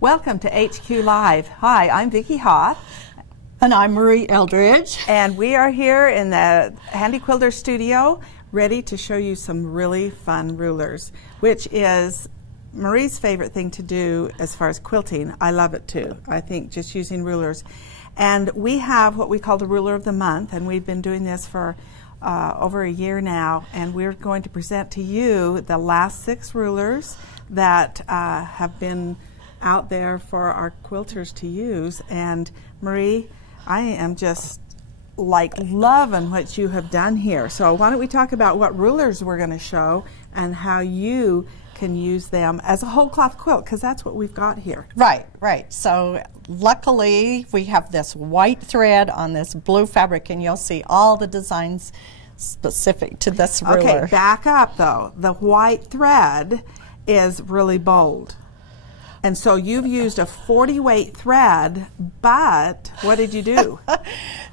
Welcome to HQ Live. Hi, I'm Vicki Hoth. And I'm Marie Eldridge. And we are here in the Handi Quilter studio, ready to show you some really fun rulers, which is Marie's favorite thing to do as far as quilting. I love it too. I think just using rulers. And we have what we call the Ruler of the Month, and we've been doing this for over a year now, and we're going to present to you the last 6 rulers that have been out there for our quilters to use. And Marie, I am just like loving what you have done here. So why don't we talk about what rulers we're going to show and how you can use them as a whole cloth quilt, because that's what we've got here. Right, right. So luckily we have this white thread on this blue fabric, and you'll see all the designs specific to this ruler. Okay, back up though. The white thread is really bold. And so you've used a 40 weight thread, but what did you do?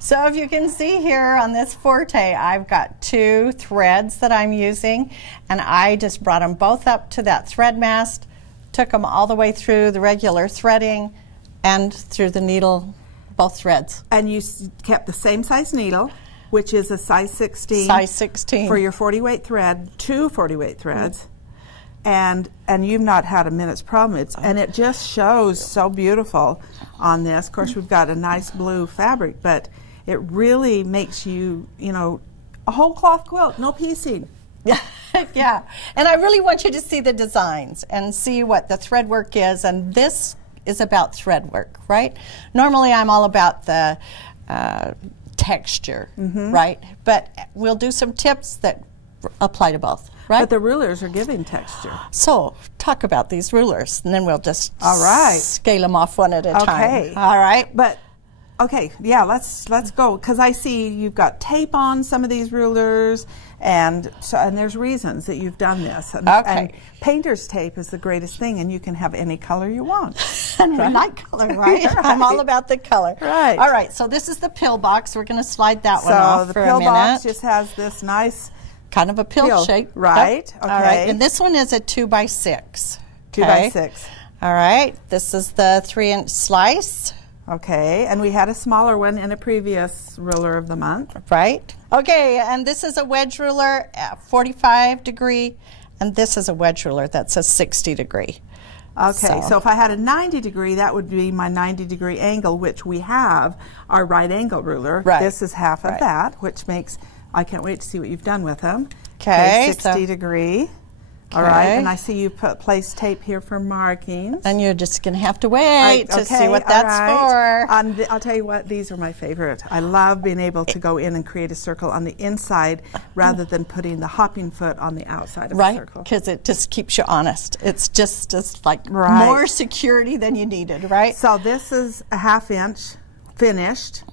So if you can see here on this Forte, I've got 2 threads that I'm using, and I just brought them both up to that thread mast, took them all the way through the regular threading and through the needle, both threads. And you kept the same size needle, which is a size 16. Size 16. For your 40 weight thread, 2 40 weight threads. And you've not had a minute's problem. And it just shows so beautiful on this. Of course, we've got a nice blue fabric, but it really makes you, you know, a whole cloth quilt, no piecing. Yeah, and I really want you to see the designs and see what the thread work is, and this is about thread work, right? Normally I'm all about the texture, right? But we'll do some tips that apply to both. Right? But the rulers are giving texture. So talk about these rulers, and then we'll just scale them off one at a time. Okay. All right. But okay, yeah, let's go, because I see you've got tape on some of these rulers, and there's reasons that you've done this. And, and painter's tape is the greatest thing, and you can have any color you want. And we like color, right? Right? I'm all about the color. Right. All right. So this is the pill box. We're going to slide that one off for a minute. So the pill box just has this nice kind of a pill shape. Right. Yep. Okay. All right. And this one is a 2x6. 2x6. All right. This is the 3-inch slice. Okay. And we had a smaller one in a previous ruler of the month. Right. Okay. And this is a wedge ruler at 45 degree. And this is a wedge ruler that's a 60 degree. Okay, so if I had a 90 degree, that would be my 90 degree angle, which we have our right angle ruler. Right. This is half of that, which makes, I can't wait to see what you've done with them. Okay, 60 degree. All right, and I see you placed tape here for markings. And you're just going to have to wait to see what that's for. I'll tell you what, these are my favorite. I love being able to go in and create a circle on the inside rather than putting the hopping foot on the outside of the circle. Right, because it just keeps you honest. It's just like more security than you needed, right? So this is a 1/2 inch finished,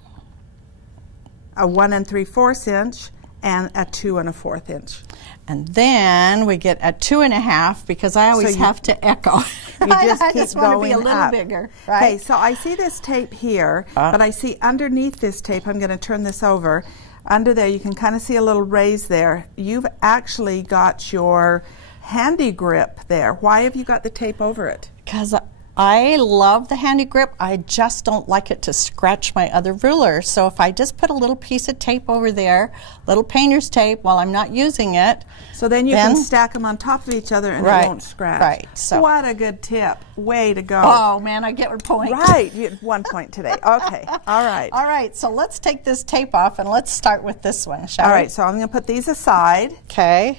a 1 3/4 inch, and a 2 1/4 inch. And then we get a 2 1/2, because I always have to echo. I just want to be a little bigger, right? Okay, so I see this tape here, but I see underneath this tape, I'm going to turn this over. Under there, you can kind of see a little raise there. You've actually got your Handi grip there. Why have you got the tape over it? Because I love the Handi grip. I just don't like it to scratch my other ruler. So if I just put a little piece of tape over there, little painter's tape, while I'm not using it. So then you can stack them on top of each other and it won't scratch. Right. So what a good tip. Way to go. Oh, man, I get a point. Right. You had 1 point today. Okay. All right. All right. So let's take this tape off and let's start with this one, shall we? All right. So I'm going to put these aside. Okay.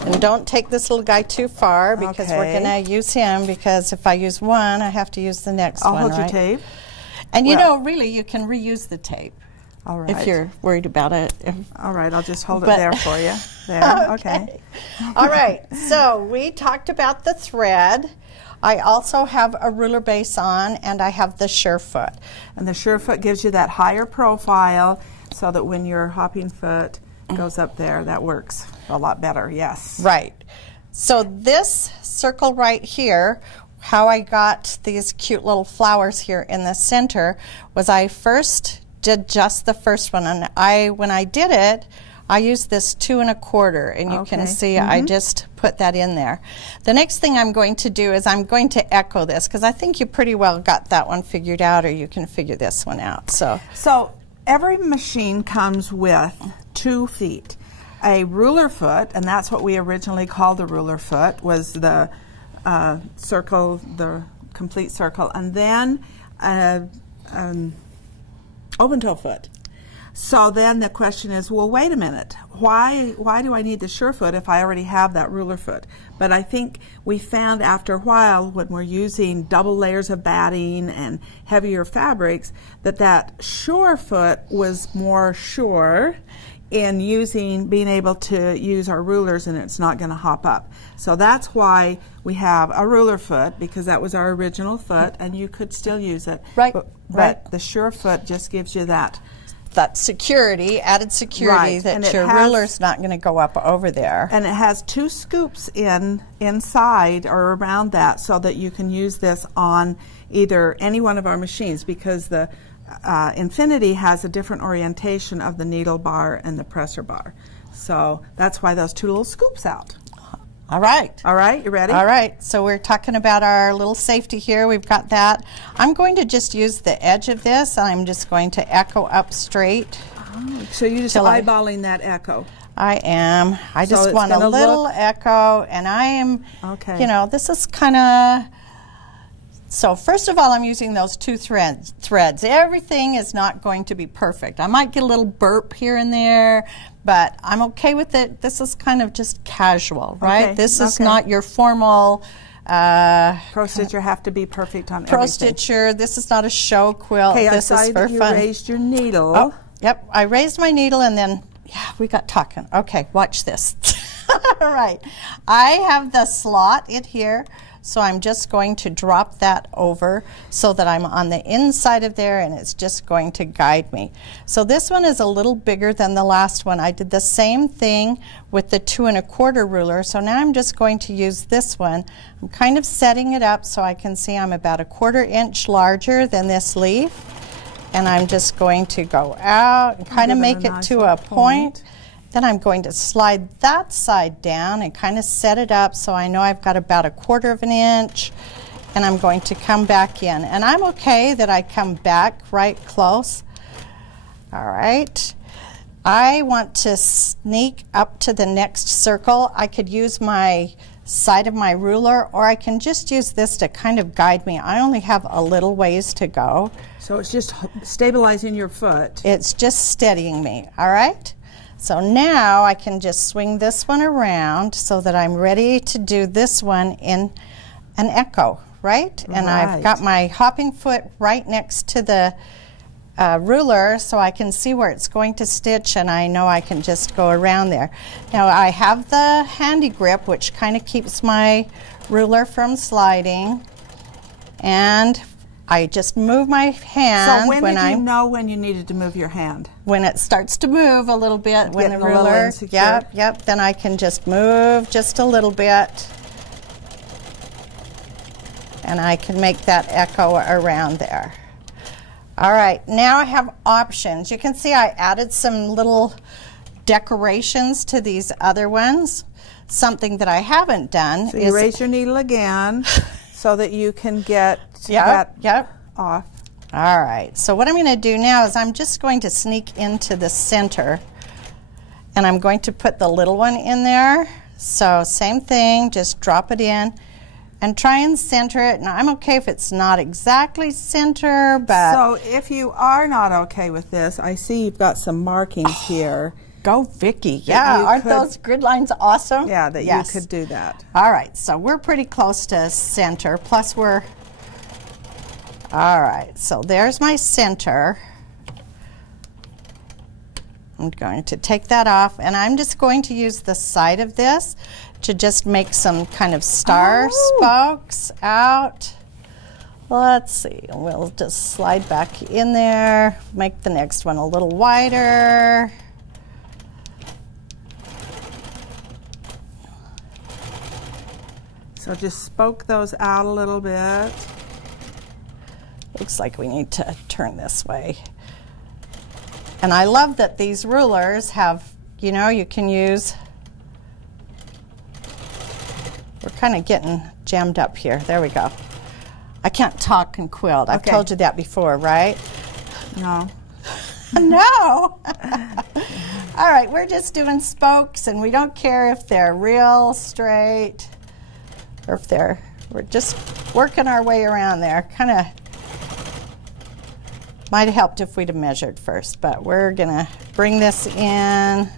And don't take this little guy too far, because we're going to use him, because if I use one, I have to use the next one, I'll hold your tape. And you know, really, you can reuse the tape. All right. If you're worried about it. All right, I'll just hold it there for you. There, okay. All right, so we talked about the thread. I also have a ruler base on, and I have the Surefoot. And the Surefoot gives you that higher profile so that when your hopping foot goes up there, that works a lot better, yes. Right. So this circle right here, how I got these cute little flowers here in the center was I first did just the first one, and when I did it, I used this 2 1/4, and you can see I just put that in there. The next thing I'm going to do is I'm going to echo this, because I think you pretty well got that one figured out, or you can figure this one out. So every machine comes with 2 feet. A ruler foot, and that's what we originally called the ruler foot, was the circle, the complete circle, and then open toe foot. So then the question is, well, wait a minute, why do I need the Surefoot if I already have that ruler foot? But I think we found after a while, when we're using double layers of batting and heavier fabrics, that Surefoot was more sure in being able to use our rulers, and it's not going to hop up. So that's why we have a ruler foot, because that was our original foot, and you could still use it. Right. But the Surefoot just gives you that security, added security, that your ruler's not going to go up over there. And it has 2 scoops inside or around that, so that you can use this on either any one of our machines, because the Infinity has a different orientation of the needle bar and the presser bar. So that's why those 2 little scoops out. All right. All right, you ready? All right, so we're talking about our little safety here. We've got that. I'm going to just use the edge of this, and I'm just going to echo up straight. Oh, so you're just eyeballing that echo. I am. I just want a little echo, and I am, you know, this is kind of, so first of all, I'm using those 2 threads. Everything is not going to be perfect. I might get a little burp here and there, but I'm okay with it. This is kind of just casual, right? This is not your formal pro stitcher have to be perfect on everything. Pro stitcher. This is not a show quilt. Okay, this is for you fun. Raised your needle. Oh, yep. I raised my needle, and then we got talking. Okay, watch this. All right, I have the slot in here. So I'm just going to drop that over so that I'm on the inside of there, and it's just going to guide me. So this one is a little bigger than the last one. I did the same thing with the 2 1/4 ruler. So now I'm just going to use this one. I'm kind of setting it up so I can see I'm about 1/4 inch larger than this leaf. And I'm just going to go out and kind of make it to a point. Then I'm going to slide that side down and kind of set it up so I know I've got about 1/4 inch, and I'm going to come back in. And I'm okay that I come back right close. All right. I want to sneak up to the next circle. I could use my side of my ruler, or I can just use this to kind of guide me. I only have a little ways to go. So it's just stabilizing your foot. It's just steadying me, all right? So now I can just swing this one around so that I'm ready to do this one in an echo, right? And I've got my hopping foot right next to the ruler so I can see where it's going to stitch, and I know I can just go around there. Now I have the Handi grip, which kind of keeps my ruler from sliding, and I just move my hand. So when did you know when you needed to move your hand? When it starts to move a little bit, when the ruler, yep, then I can just move just a little bit, and I can make that echo around there. All right, now I have options. You can see I added some little decorations to these other ones. Something that I haven't done is raise your needle again so that you can get that off. All right, so what I'm going to do now is I'm just going to sneak into the center, and I'm going to put the little one in there. So same thing, just drop it in and try and center it. And I'm okay if it's not exactly center, but... So if you are not okay with this, I see you've got some markings here. Go Vicki. Yeah, aren't those grid lines awesome? Yeah, that you could do that. All right, so we're pretty close to center, plus we're... All right, so there's my center. I'm going to take that off, and I'm just going to use the side of this to just make some kind of star spokes out. Let's see, we'll just slide back in there, make the next one a little wider. So just spoke those out a little bit. Looks like we need to turn this way. And I love that these rulers have, you know, you can use, we're kind of getting jammed up here. There we go. I can't talk and quilt. I've told you that before, right? No. No. All right, we're just doing spokes, and we don't care if they're real straight or if they're, we're just working our way around there. Kind of might have helped if we'd have measured first, but we're gonna bring this in.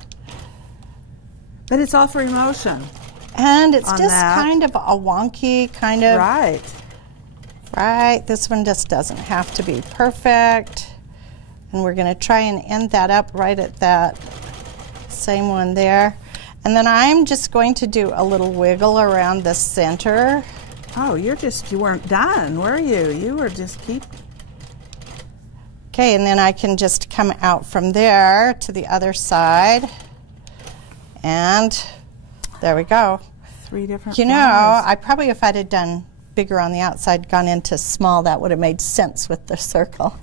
But it's all for emotion. And it's just kind of a wonky kind of. Right. Right, this one just doesn't have to be perfect. And we're gonna try and end that up right at that same one there. And then I'm just going to do a little wiggle around the center. Oh, you weren't done, were you? You were just Okay, and then I can just come out from there to the other side. And there we go. 3 different You know, flowers. I probably, if I'd have done bigger on the outside, gone into small, that would have made sense with the circle.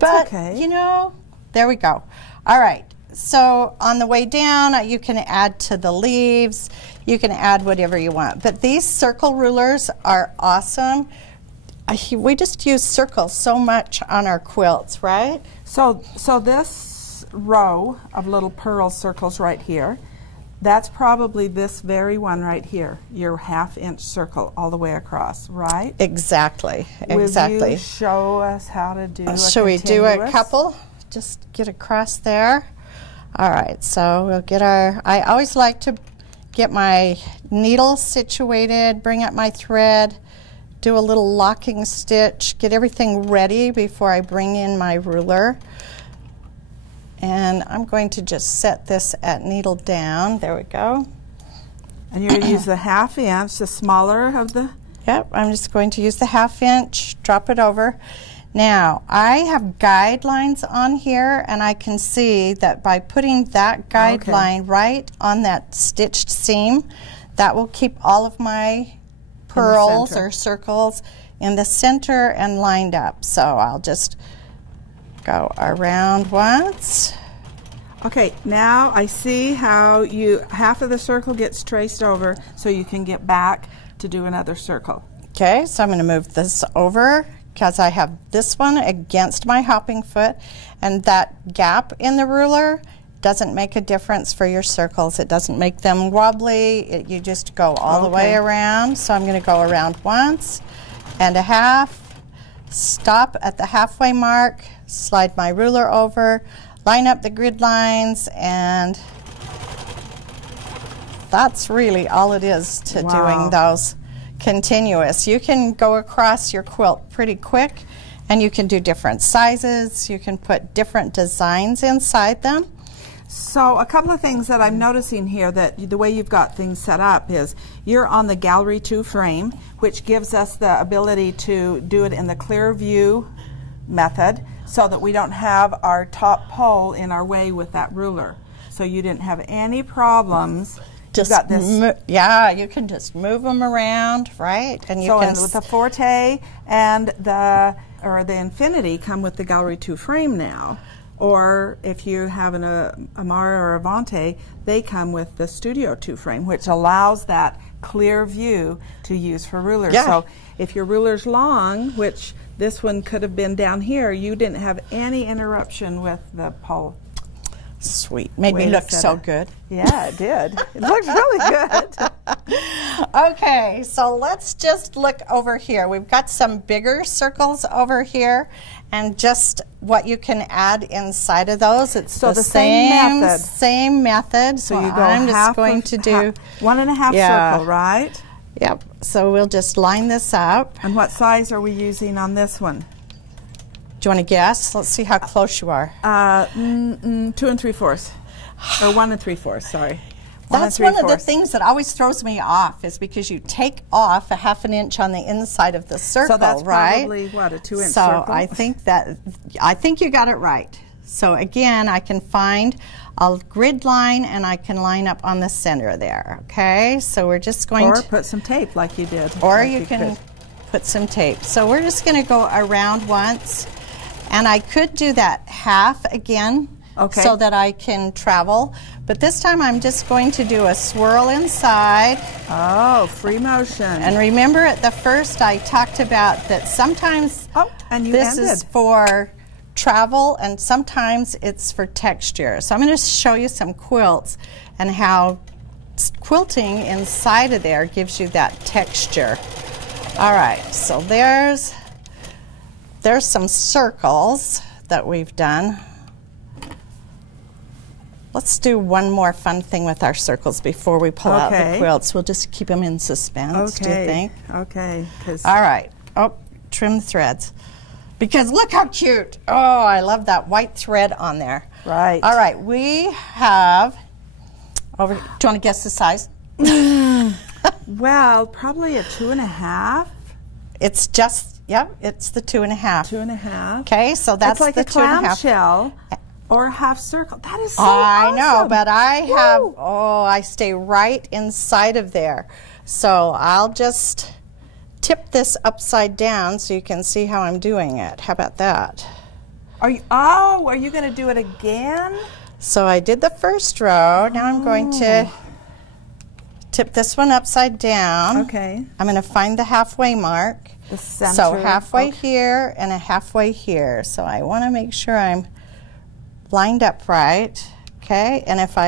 But, okay. You know, there we go. All right, so on the way down, you can add to the leaves. You can add whatever you want. But these circle rulers are awesome. We just use circles so much on our quilts, right? So this row of little pearl circles right here, that's probably this very one right here, your 1/2-inch circle all the way across, right? Exactly, Will exactly. you show us how to do a Shall we do a continuous? couple? Just get across there. All right, so we'll get our, I always like to get my needle situated, bring up my thread, do a little locking stitch, get everything ready before I bring in my ruler. And I'm going to just set this at needle down. There we go. And you're going to use the 1/2 inch, the smaller of the... Yep, I'm just going to use the 1/2 inch, drop it over. Now, I have guidelines on here, and I can see that by putting that guideline right on that stitched seam, that will keep all of my pearls or circles in the center and lined up. So I'll just go around once. Okay, now I see how half of the circle gets traced over so you can get back to do another circle. Okay, so I'm going to move this over because I have this one against my hopping foot, and that gap in the ruler doesn't make a difference for your circles. It doesn't make them wobbly. You just go all the way around. So I'm going to go around once and a half, stop at the halfway mark, slide my ruler over, line up the grid lines, and that's really all it is to doing those continuous. You can go across your quilt pretty quick, and you can do different sizes. You can put different designs inside them. So a couple of things that I'm noticing here, that the way you've got things set up is you're on the Gallery 2 frame, which gives us the ability to do it in the clear view method so that we don't have our top pole in our way with that ruler. So you didn't have any problems. Just got this. Yeah, you can just move them around, right? And you can with the Forte and the Infinity come with the Gallery 2 frame now. Or if you have an Amara or Avante, they come with the Studio 2 frame, which allows that clear view to use for rulers. Yeah. So if your ruler's long, which this one could have been down here, you didn't have any interruption with the pole. Sweet. Made me look so good. Yeah, it did. It looked really good. Okay, so let's just look over here. We've got some bigger circles over here, and just what you can add inside of those. It's so the same method. Same method. So you go I'm just going to do 1.5 circle, right? Yep. So we'll just line this up. And what size are we using on this one? Do you want to guess? Let's see how close you are. 2 3/4, or 1 3/4. Sorry. That's one of the things that always throws me off, is because you take off a 1/2 inch on the inside of the circle, so that's right? Probably what, a 2 inch circle. So I think you got it right. So again, I can find a grid line and I can line up on the center there. Okay, so we're just going to put some tape like you did. Or you can put some tape. So we're just going to go around once, and I could do that half again. Okay. So that I can travel. But this time I'm just going to do a swirl inside. Oh, free motion. And remember at the first I talked about that sometimes this is for travel and sometimes it's for texture. So I'm going to show you some quilts and how quilting inside of there gives you that texture. All right, so there's some circles that we've done. Let's do one more fun thing with our circles before we pull out the quilts. We'll just keep them in suspense, do you think? Okay. All right. Oh, trim the threads. Because look how cute. Oh, I love that white thread on there. Right. All right, we have, do you want to guess the size? Well, probably a 2 1/2. It's just, it's the 2 1/2. 2 1/2. Okay, so that's like the a 2 1/2 shell. Or a half circle. That is so I awesome. know, but I have, I stay right inside of there. So I'll just tip this upside down so you can see how I'm doing it. How about that? Are you going to do it again? So I did the first row. Now I'm going to tip this one upside down. Okay. I'm going to find the halfway mark. The center. So halfway here and a halfway here. So I want to make sure I'm lined up right, okay? And if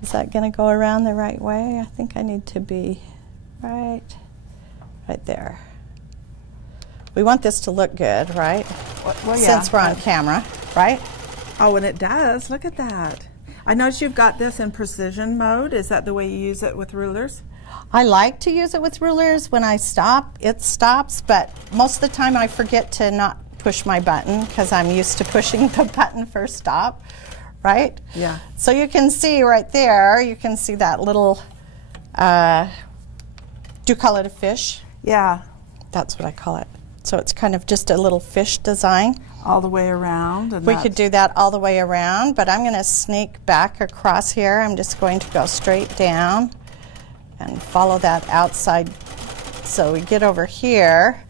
is that going to go around the right way? I think I need to be right there. We want this to look good, right? Well, yeah. Since we're on camera, right? Oh, and it does. Look at that. I notice you've got this in precision mode. Is that the way you use it with rulers? I like to use it with rulers. When I stop, it stops, but most of the time I forget to not push my button because I'm used to pushing the button for stop, right? Yeah. So you can see right there, you can see that little, do you call it a fish? Yeah. That's what I call it. So it's kind of just a little fish design. All the way around. And we could do that all the way around, but I'm going to sneak back across here. I'm just going to go straight down and follow that outside. So we get over here.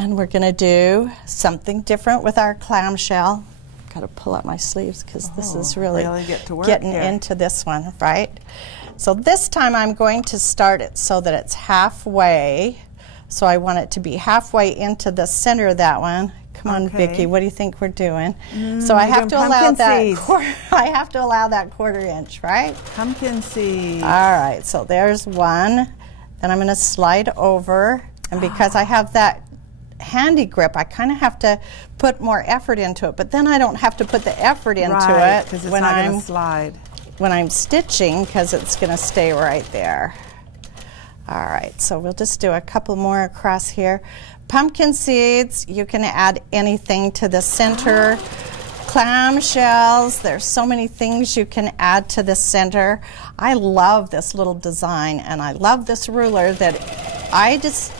And we're going to do something different with our clamshell. Got to pull up my sleeves because this is really getting into this one, right? So this time I'm going to start it so that it's halfway. So I want it to be halfway into the center of that one. Come on, Vicki, what do you think we're doing? So I have to allow that. I have to allow that 1/4 inch, right? Pumpkin seeds. All right. So there's one. Then I'm going to slide over, and because I have that Handi grip, I kind of have to put more effort into it, but then I don't have to put the effort into it because it's not going to slide when I'm stitching, because it's going to stay right there. All right, so we'll just do a couple more across here. Pumpkin seeds, you can add anything to the center. Clamshells, there's so many things you can add to the center. I love this little design, and I love this ruler that I just,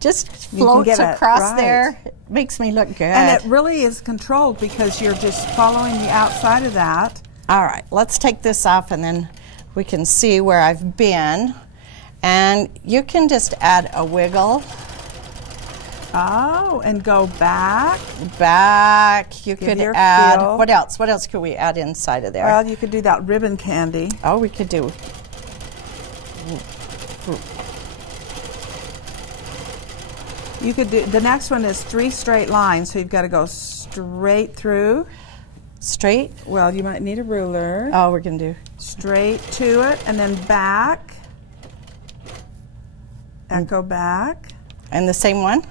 just floats across there. It makes me look good. And it really is controlled because you're just following the outside of that. All right, let's take this off and then we can see where I've been. And you can just add a wiggle. Oh, and go back. Back. You could add, what else? What else could we add inside of there? Well, you could do that ribbon candy. Oh, we could do. You could do, the next one is 3 straight lines, so you've got to go straight through. Straight? Well, you might need a ruler. Oh, we're going to do. Straight to it, and then back. Echo back. And the same one?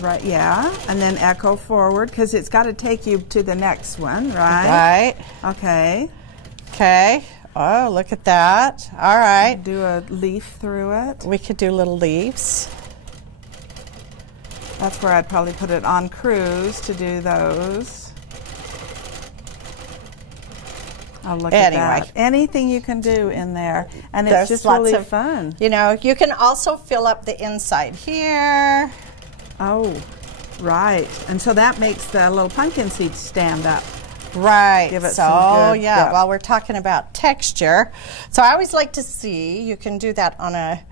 Right, yeah. And then echo forward, because it's got to take you to the next one, right? Right. Okay. Okay. Oh, look at that. All right. Do a leaf through it. We could do little leaves. That's where I'd probably put it on cruise to do those. Oh, look at that. Anything you can do in there. And it's just really fun. You know, you can also fill up the inside here. Oh, right. And so that makes the little pumpkin seeds stand up. Right. Give it so, some good, yeah, while we're talking about texture. So I always like to see, you can do that on a,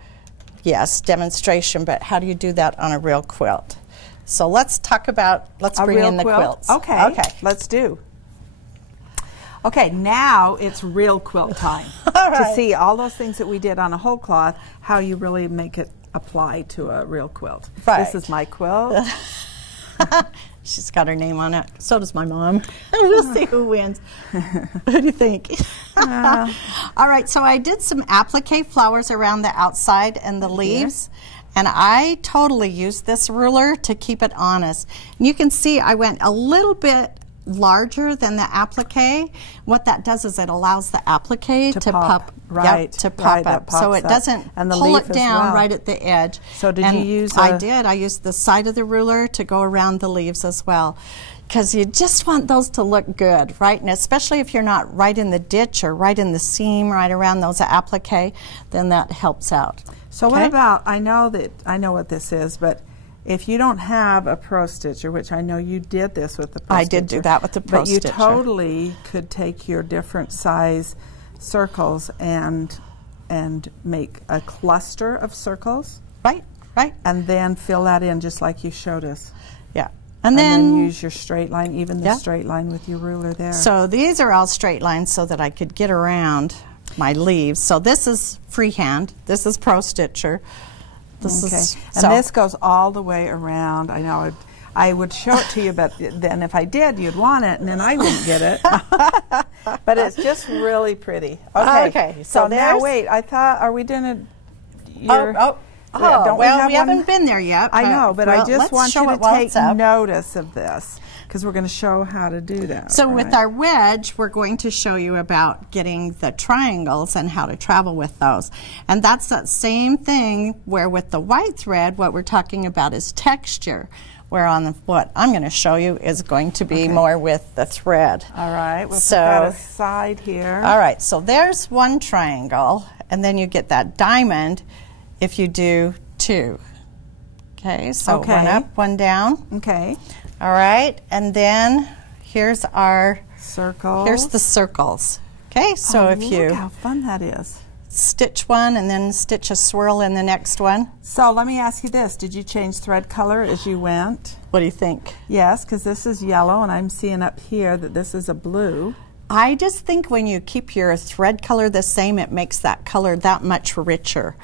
demonstration, but how do you do that on a real quilt? So let's talk about, let's bring in the quilts. Okay, let's do. Okay, now it's real quilt time. To see all those things that we did on a whole cloth, how you really make it apply to a real quilt. Right. This is my quilt. She's got her name on it. So does my mom. We'll see who wins. What do you think? All right, so I did some applique flowers around the outside and the leaves. And I totally used this ruler to keep it honest. And you can see I went a little bit larger than the applique. What that does is it allows the applique to pop, up, so it doesn't pull it down right at the edge. So did you use? I did. I used the side of the ruler to go around the leaves as well, because you just want those to look good, right? And especially if you're not right in the ditch or right in the seam, right around those applique, then that helps out. So what about? I know what this is, but if you don't have a pro stitcher, which I know you did this with the pro stitcher. I did do that with the pro stitcher. But you totally could take your different size circles and make a cluster of circles. Right. And then fill that in just like you showed us. Yeah. And then use your straight line, even the straight line with your ruler there. So these are all straight lines so that I could get around my leaves. So this is freehand. This is pro stitcher. And this goes all the way around. I know I would show it to you, but then if I did, you'd want it, and then I wouldn't get it. But it's just really pretty. Okay. So now, wait, I thought, are we doing a... we haven't been there yet. I know, but I just want you to take notice of this, because we're going to show how to do that. So with our wedge, we're going to show you about getting the triangles and how to travel with those. And that's that same thing where with the white thread, what we're talking about is texture, where on what I'm going to show you is going to be more with the thread. All right, we'll put that aside here. All right, so there's one triangle, and then you get that diamond if you do two. Okay, so one up, one down. Okay. All right, and then here's our circles. Here's the circles. Okay, so if you look how fun that is. Stitch one and then stitch a swirl in the next one. So let me ask you this: did you change thread color as you went? What do you think? Yes, because this is yellow, and I'm seeing up here that this is a blue. I just think when you keep your thread color the same, it makes that color that much richer.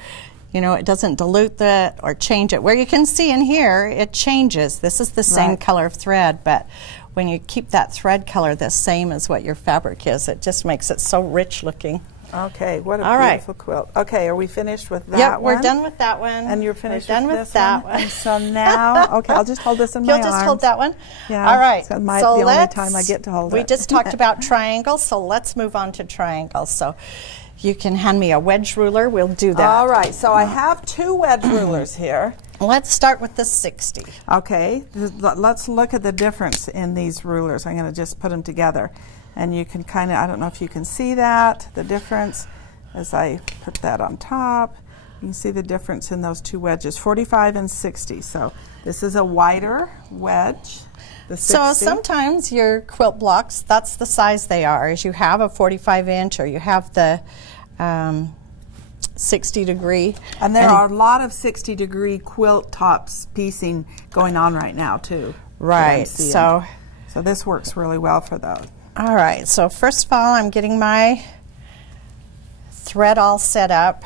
You know, it doesn't dilute it or change it. Where you can see in here, it changes. This is the same color of thread, but when you keep that thread color the same as what your fabric is, it just makes it so rich looking. Okay, what a beautiful quilt. Okay, are we finished with that one? Yep, we're done with that one. And you're finished with this that one? And so now, okay, I'll just hold this in my arms. You'll just hold that one? Yeah. All right. So the only time I get to hold it. We just talked about triangles, so let's move on to triangles. So you can hand me a wedge ruler. We'll do that. All right, so I have two wedge rulers here. Let's start with the 60. Okay, let's look at the difference in these rulers. I'm going to just put them together. And you can kind of, I don't know if you can see that, the difference as I put that on top. You can see the difference in those two wedges, 45 and 60. So this is a wider wedge. So sometimes your quilt blocks, that's the size they are, is you have a 45-inch or you have the 60-degree. And there are a lot of 60-degree quilt tops piecing going on right now too. Right. So this works really well for those. All right. So first of all, I'm getting my thread all set up.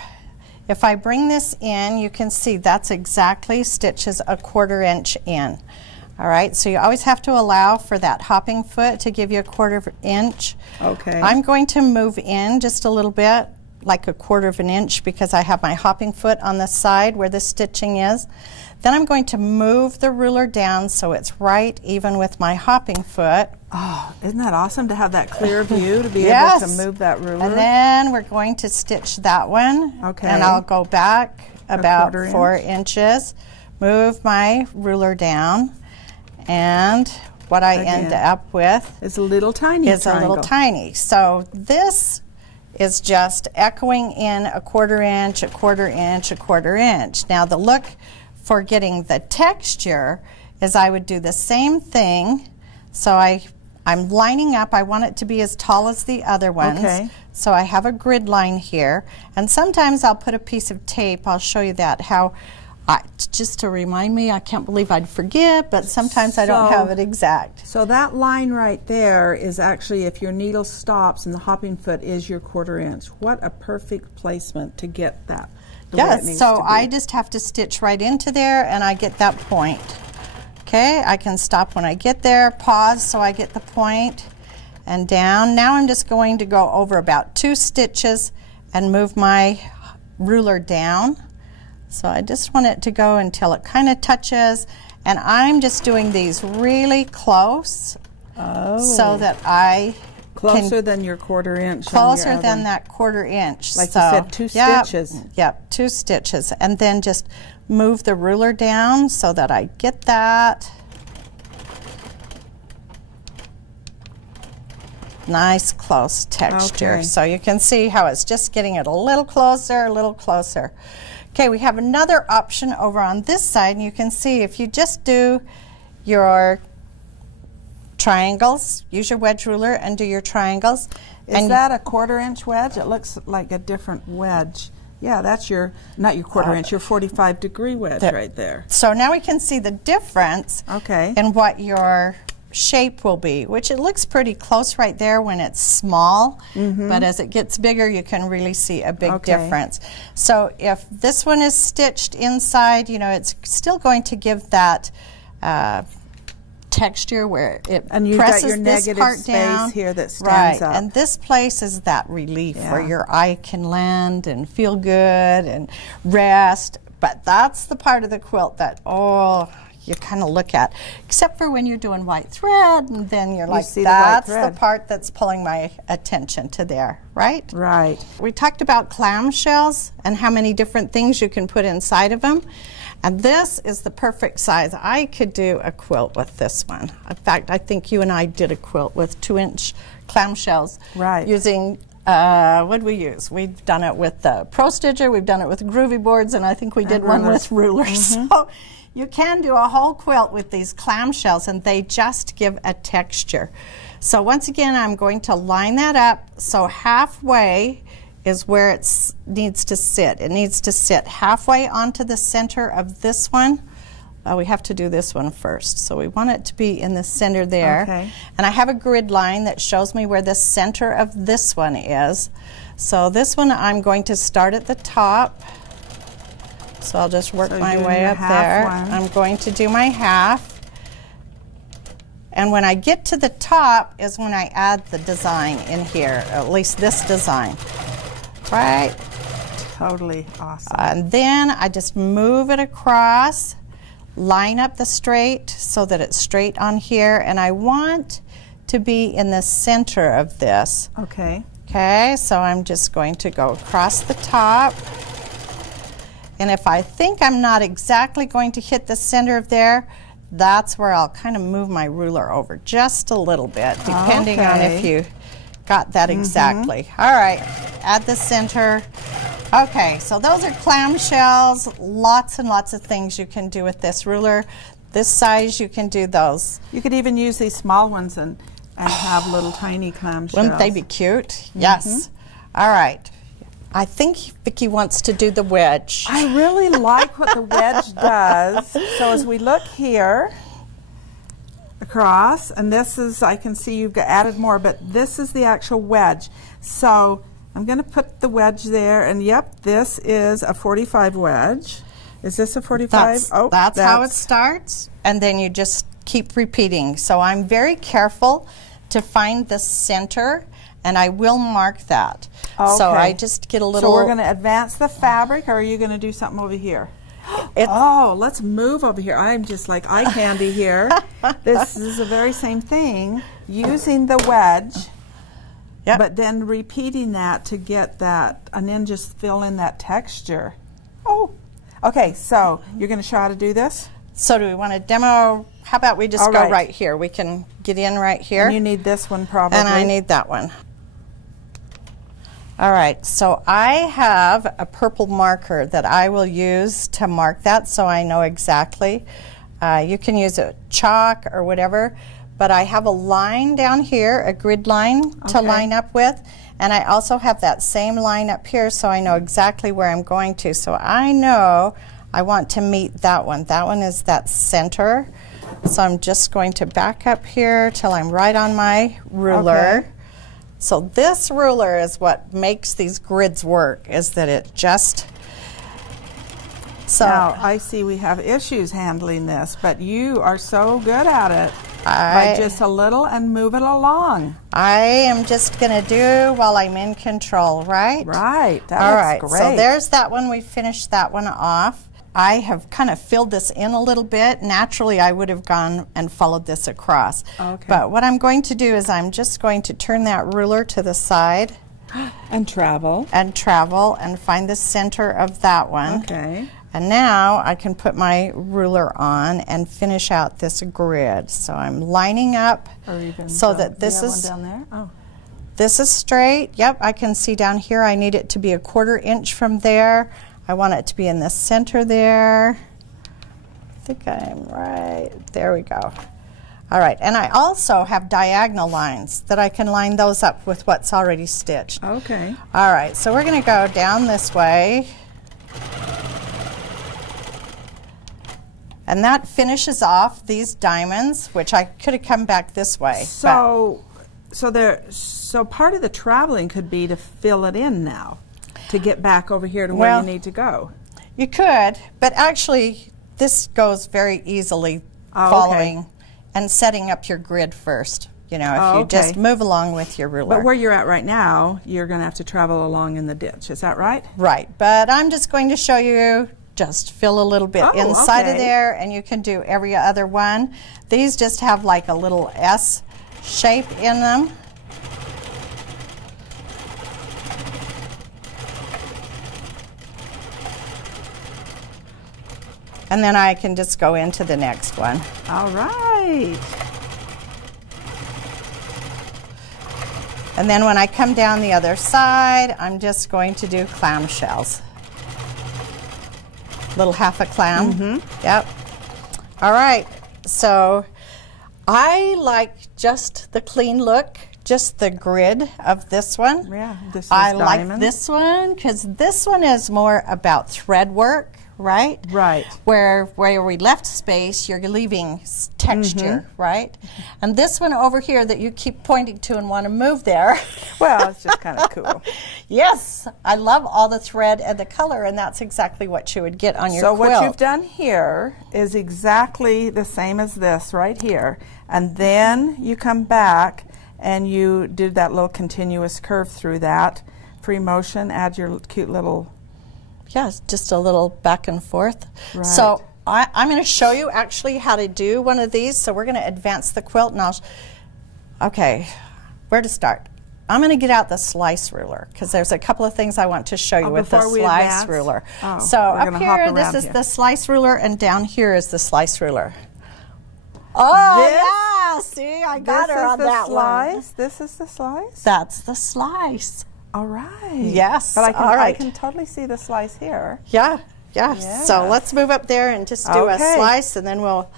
If I bring this in, you can see that's exactly stitches a 1/4 inch in. All right, so you always have to allow for that hopping foot to give you a 1/4 inch. Okay. I'm going to move in just a little bit, like a 1/4 inch, because I have my hopping foot on the side where the stitching is. Then I'm going to move the ruler down so it's right even with my hopping foot. Oh, isn't that awesome to have that clear view, to be able to move that ruler? And then we're going to stitch that one. Okay. And I'll go back about 4 inches. move my ruler down, and what I end up with is a little tiny triangle. So this is just echoing in a 1/4 inch, a 1/4 inch, a 1/4 inch. Now the look for getting the texture is I would do the same thing. So I'm lining up. I want it to be as tall as the other ones. Okay. So I have a grid line here, and sometimes I'll put a piece of tape. I'll show you that, how just to remind me. I can't believe I'd forget, but sometimes I don't have it exact. So that line right there is actually, if your needle stops and the hopping foot is your 1/4 inch. What a perfect placement to get that. Yes, so I just have to stitch right into there and I get that point. Okay, I can stop when I get there, pause so I get the point, and down. Now I'm just going to go over about 2 stitches and move my ruler down. So I just want it to go until it kind of touches, and I'm just doing these really close so that I closer than your 1/4 inch. Closer than that 1/4 inch. Like you said, 2 stitches. Yep, 2 stitches, and then just move the ruler down so that I get that. Nice close texture. Okay. So you can see how it's just getting it a little closer, a little closer. Okay, we have another option over on this side, and you can see if you just do your triangles, use your wedge ruler and do your triangles. Is that a 1/4 inch wedge? It looks like a different wedge. Yeah, that's your, not your 1/4 inch, your 45-degree wedge right there. So now we can see the difference in what your shape will be, which it looks pretty close right there when it's small, but as it gets bigger you can really see a big difference. So if this one is stitched inside, you know, it's still going to give that texture where it presses this part down here that stands up. And this place is that relief where your eye can land and feel good and rest. But that's the part of the quilt that you kind of look at, except for when you're doing white thread, and then you're like, that's the part that's pulling my attention to there, right? Right. We talked about clamshells and how many different things you can put inside of them. And this is the perfect size. I could do a quilt with this one. In fact, I think you and I did a quilt with 2-inch clamshells using, what did we use? We've done it with the Pro Stitcher, we've done it with Groovy boards, and I think we did one with rulers. So you can do a whole quilt with these clamshells, and they just give a texture. So once again, I'm going to line that up so halfway is where it needs to sit. It needs to sit halfway onto the center of this one. We have to do this one first. So we want it to be in the center there. And I have a grid line that shows me where the center of this one is. So this one I'm going to start at the top. So I'll just work my way up there. I'm going to do my half. And when I get to the top is when I add the design in here, at least this design. Right? Totally awesome. And then I just move it across, line up the straight so that it's straight on here, and I want to be in the center of this. Okay. Okay, so I'm just going to go across the top. And if I think I'm not exactly going to hit the center of there, that's where I'll kind of move my ruler over just a little bit, depending on if you got that exactly. All right, add the center. Okay, so those are clamshells. Lots and lots of things you can do with this ruler. This size, you can do those. You could even use these small ones and have little tiny clamshells. Wouldn't they be cute? Yes. All right. I think Vicki wants to do the wedge. I really like what the wedge does. So as we look here, across, and this is, I can see you've added more, but this is the actual wedge. So I'm going to put the wedge there, and yep, this is a 45 wedge. Is this a 45? That's how it starts, and then you just keep repeating. So I'm very careful to find the center, and I will mark that. Okay. So I just get a little... So we're going to advance the fabric, or are you going to do something over here? Oh, let's move over here. I'm just like eye candy here. This is the very same thing, using the wedge, but then repeating that to get that, and then just fill in that texture. Oh, Okay, so you're going to show how to do this? So do we want to demo? How about we just go right here? We can get in right here. And you need this one probably. And I need that one. All right, so I have a purple marker that I will use to mark that so I know exactly. You can use a chalk or whatever, but I have a line down here, a grid line to line up with, and I also have that same line up here so I know exactly where I'm going to. So I know I want to meet that one. That one is that center. So I'm just going to back up here till I'm right on my ruler. Okay. So this ruler is what makes these grids work, is that it just... So now, I see we have issues handling this, but you are so good at it. By just a little and move it along. I am just going to do while I'm in control, right? Right. That looks great. So there's that one. We finished that one off. I have kind of filled this in a little bit. Naturally, I would have gone and followed this across. Okay. But what I'm going to do is I'm just going to turn that ruler to the side. And travel. And travel and find the center of that one. Okay. And now I can put my ruler on and finish out this grid. So I'm lining up so that this is down there. Oh. This is straight. Yep, I can see down here I need it to be a 1/4 inch from there. I want it to be in the center there. I think I'm right. There we go. All right, and I also have diagonal lines that I can line those up with what's already stitched. Okay. All right, so we're going to go down this way. And that finishes off these diamonds, which I could have come back this way. So part of the traveling could be to fill it in now, to get back over here to where you need to go. You could, but actually this goes very easily following and setting up your grid first. You know, if you just move along with your ruler. But where you're at right now, you're going to have to travel along in the ditch. Is that right? Right, but I'm just going to show you. Just fill a little bit inside of there, and you can do every other one. These just have like a little S shape in them. And then I can just go into the next one. All right. And then when I come down the other side, I'm just going to do clamshells. Little half a clam. Mm-hmm. Yep. All right. So I like just the clean look, just the grid of this one. Yeah, this is I diamond. like this one because this one is more about thread work, right? Right. Where we left space, you're leaving texture, right? And this one over here that you keep pointing to and want to move there. Well, it's just kind of cool. Yes, I love all the thread and the color, and that's exactly what you would get on your quilt. So what you've done here is exactly the same as this right here, and then you come back and you did that little continuous curve through that. Free motion, add your cute little... Yeah, just a little back and forth. Right. So I'm going to show you actually how to do one of these. So we're going to advance the quilt, and okay, where to start? I'm going to get out the slice ruler because there's a couple of things I want to show you with the slice ruler. So up here, this is the slice ruler, and down here is the slice ruler. Oh, yeah, see, I got her on that one. This is the slice? That's the slice. All right. Yes. But I can totally see the slice here. Yeah. So let's move up there and just do a slice, and then we'll...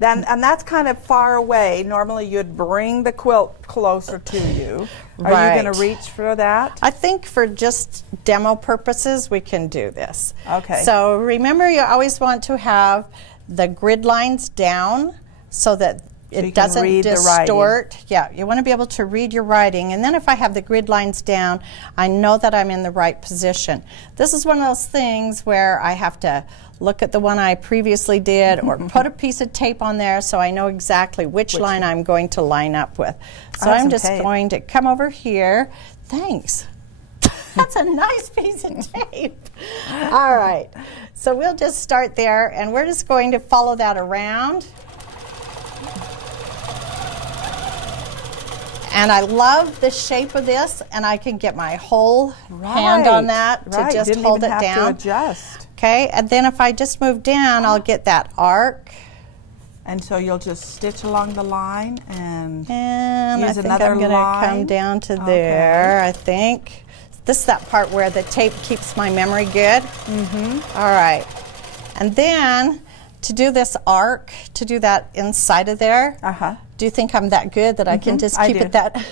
And that's kind of far away. Normally you'd bring the quilt closer to you. Are you going to reach for that? I think for just demo purposes, we can do this. Okay. So remember, you always want to have the grid lines down so that it doesn't distort. Yeah, you want to be able to read your writing, and then if I have the grid lines down, I know that I'm in the right position. This is one of those things where I have to look at the one I previously did or put a piece of tape on there so I know exactly which line I'm going to line up with. So I'm just going to come over here. Thanks. That's a nice piece of tape. All right, so we'll just start there, and we're just going to follow that around. And I love the shape of this, and I can get my whole hand on that to just hold it down. To adjust. Okay, and then if I just move down, I'll get that arc. And so you'll just stitch along the line and use I think another I'm going to come down to there, I think. This is that part where the tape keeps my memory good. Mm-hmm. All right. And then to do this arc, to do that inside of there, do you think I'm that good that I can just keep it that?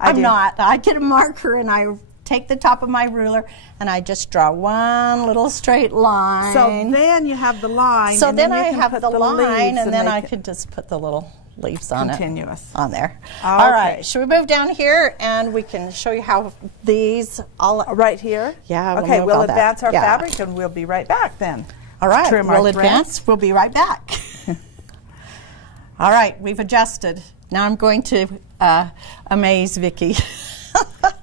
I'm not. I get a marker and I take the top of my ruler and I just draw one little straight line. So then you have the line. So and then you I can have put the line and then I could could just put the little leaves on continuous on there. Okay. All right, should we move down here and we can show you how these all right here? Yeah. Okay, we'll advance our fabric and we'll be right back then. All right, we'll advance. We'll be right back. All right, we've adjusted. Now I'm going to amaze Vicki.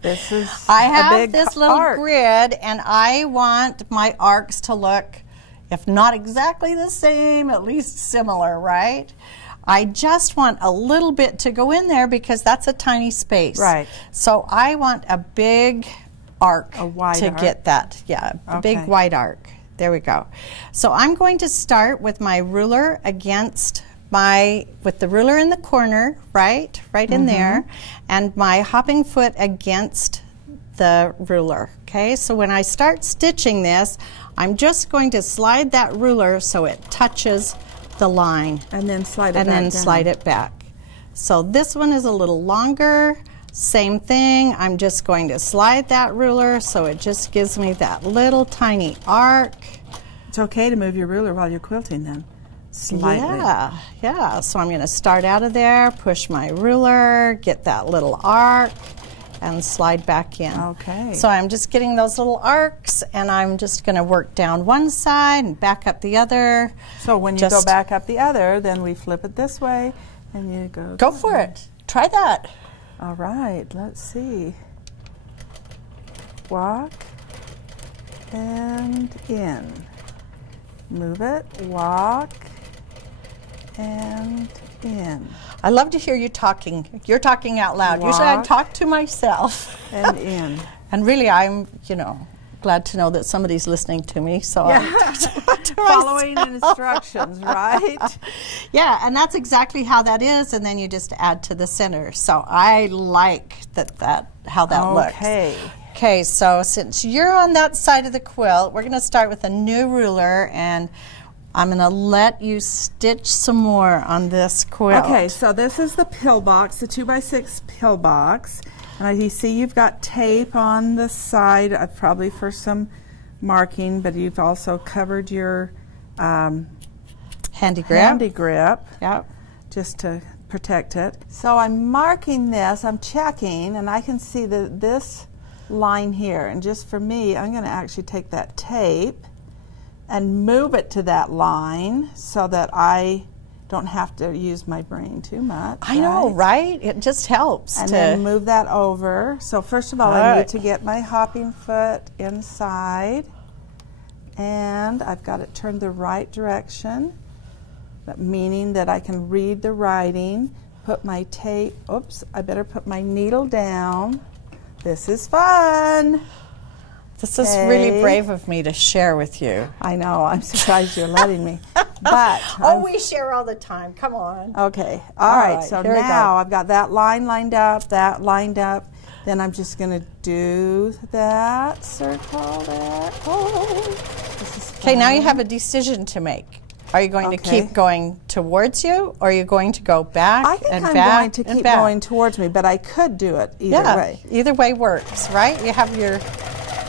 This is I have this little grid, and I want my arcs to look, if not exactly the same, at least similar, right? I just want a little bit to go in there because that's a tiny space. Right. So I want a big arc to get that. Yeah, a big wide arc. There we go. So I'm going to start with my ruler against with the ruler in the corner, right in there, and my hopping foot against the ruler. Okay, so when I start stitching this, I'm just going to slide that ruler so it touches the line, and then slide it back. So this one is a little longer. Same thing. I'm just going to slide that ruler so it just gives me that little tiny arc. It's okay to move your ruler while you're quilting then. Slightly. Yeah. So I'm going to start out of there, push my ruler, get that little arc, and slide back in. Okay. So I'm just getting those little arcs, and I'm just going to work down one side and back up the other. So when you go back up the other, then we flip it this way, and you go. Go for it. Try that. All right. Let's see. Walk and in. Move it. Walk. And in. I love to hear you talking. You're talking out loud. Walk usually I talk to myself. And in. And really I'm, glad to know that somebody's listening to me. So I'm following instructions, right? Yeah, and that's exactly how that is, and then you just add to the center. So I like how that looks. Okay, so since you're on that side of the quilt, we're going to start with a new ruler, and I'm going to let you stitch some more on this quilt. Okay, so this is the pill box, the 2x6 pill box. And you see you've got tape on the side, probably for some marking, but you've also covered your handy grip. Yep. Just to protect it. So I'm marking this, I'm checking, and I can see this line here. And just for me, I'm going to actually take that tape and move it to that line so that I don't have to use my brain too much. I know, right? It just helps. And then move that over. So first of all, I need to get my hopping foot inside. And I've got it turned the right direction, meaning that I can read the writing. Put my tape, oops, I better put my needle down. This is fun. This is really brave of me to share with you. I know. I'm surprised you're letting me. But we share all the time. Come on. Okay. All right. So now I've got that line lined up, that lined up. Then I'm just going to do that circle there. Okay. Now you have a decision to make. Are you going to keep going towards you, or are you going to go back I think and I'm back going to keep going towards me, but I could do it either way. Either way works, right? You have your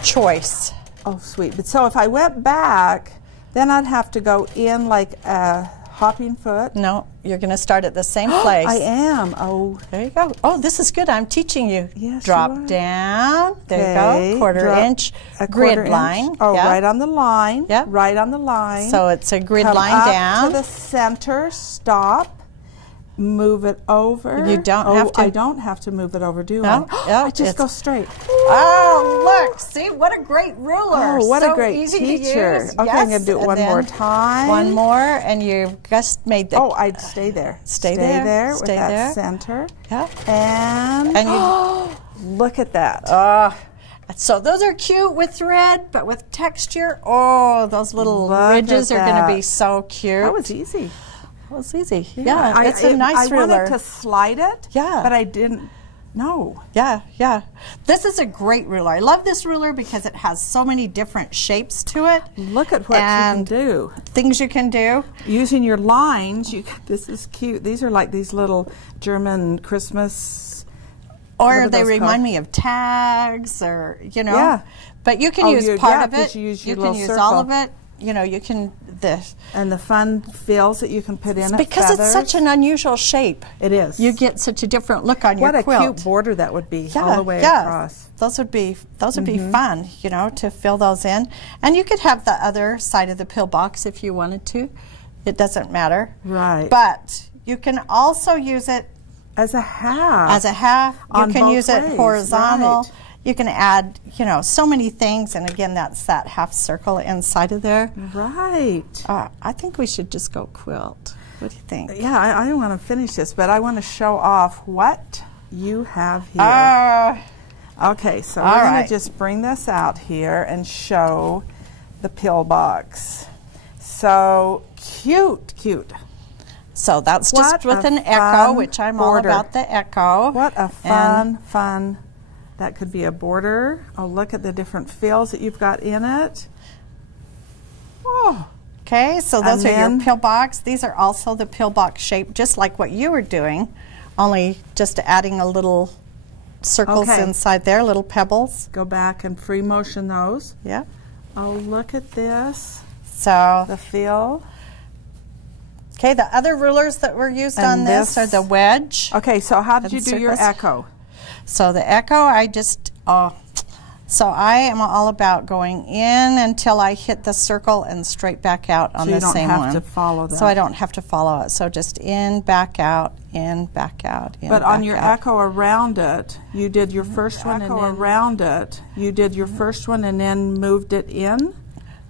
choice. Oh, sweet. But so if I went back, then I'd have to go in like a hopping foot. No, you're going to start at the same place. I am. Oh, there you go. Oh, this is good. I'm teaching you. Yes, drop down. There you go. Quarter-inch grid line. Oh, right on the line. Yep. Right on the line. So it's a grid line up down. To the center. Stop. Move it over. You don't have to. I don't have to move it over, do I? I just go straight. Oh, look. See, what a great ruler. Oh, what so a great easy teacher. To use. Okay, I'm going to do it one more time. One more, and you've just made the... Oh, I'd stay there. Stay there. With that center. Yeah. And you, look at that. So those are cute with thread, but with texture, oh, those little ridges are going to be so cute. That was easy. That was easy. Yeah, it's a nice ruler. I ruler. wanted to slide it, but I didn't know. Yeah, yeah. This is a great ruler. I love this ruler because it has so many different shapes to it. Look at what you can do. Things you can do. Using your lines, this is cute. These are like these little German Christmas. Or they remind me of tags, or But you can use part of it. You can use all of it. You can and the fun fills that you can put in it. Because it's such an unusual shape. It is. You get such a different look on your quilt. What a cute border that would be all the way across. Those would be fun, to fill those in. And you could have the other side of the pillbox if you wanted to. It doesn't matter. Right. But you can also use it as a half. As a half. You can use it horizontal. Right. You can add, so many things. And again, that's that half circle inside of there. Right. I think we should just go quilt. What do you think? Yeah, I don't want to finish this, but I want to show off what you have here. Okay, so we're going to just bring this out here and show the pillbox. So cute, cute. So that's just with an echo, which I'm all about the echo. What a fun, that could be a border. Oh, look at the different fills that you've got in it. Oh. Okay, so those are your pillbox. These are also the pillbox shape, just like what you were doing, only just adding a little circles inside there, little pebbles. Go back and free motion those. Yeah. Oh, look at this. So the fill. Okay, the other rulers that were used on this are the wedge. Okay, so how did you do your echo? So the echo, so I am all about going in until I hit the circle and straight back out on the same one. So you don't have to follow that. So I don't have to follow it. So just in, back out, in, back out, in, But back on your echo around it, you did your first one and then around it, you did your first one and then moved it in?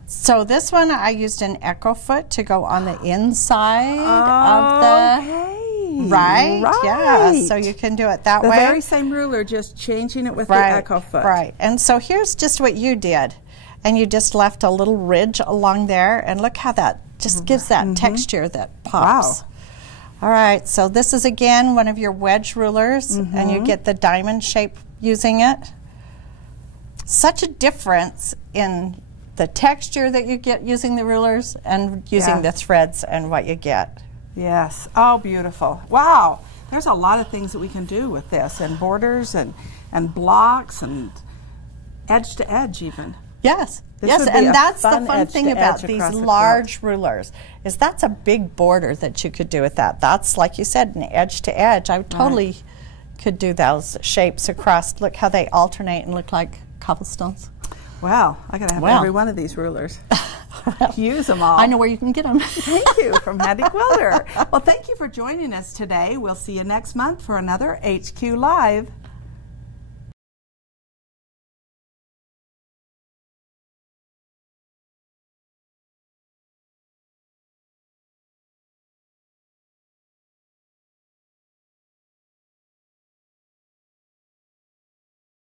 So this one I used an echo foot to go on the inside of the right, yeah. So you can do it that way. The very same ruler, just changing it with the echo foot. Right. And so here's just what you did, and you just left a little ridge along there, and look how that just gives that texture that pops. Wow. All right. So this is again one of your wedge rulers, and you get the diamond shape using it. Such a difference in the texture that you get using the rulers and using the threads and what you get. Yes. Oh, beautiful. Wow. There's a lot of things that we can do with this, and borders and blocks and edge to edge even. Yes. Yes, and that's the fun thing about these large rulers, is that's a big border that you could do with that. That's, like you said, an edge to edge. I totally could do those shapes across. Look how they alternate and look like cobblestones. Wow, I gotta have every one of these rulers. Use them all. I know where you can get them. Thank you, from Handi Quilter. Well, thank you for joining us today. We'll see you next month for another HQ Live.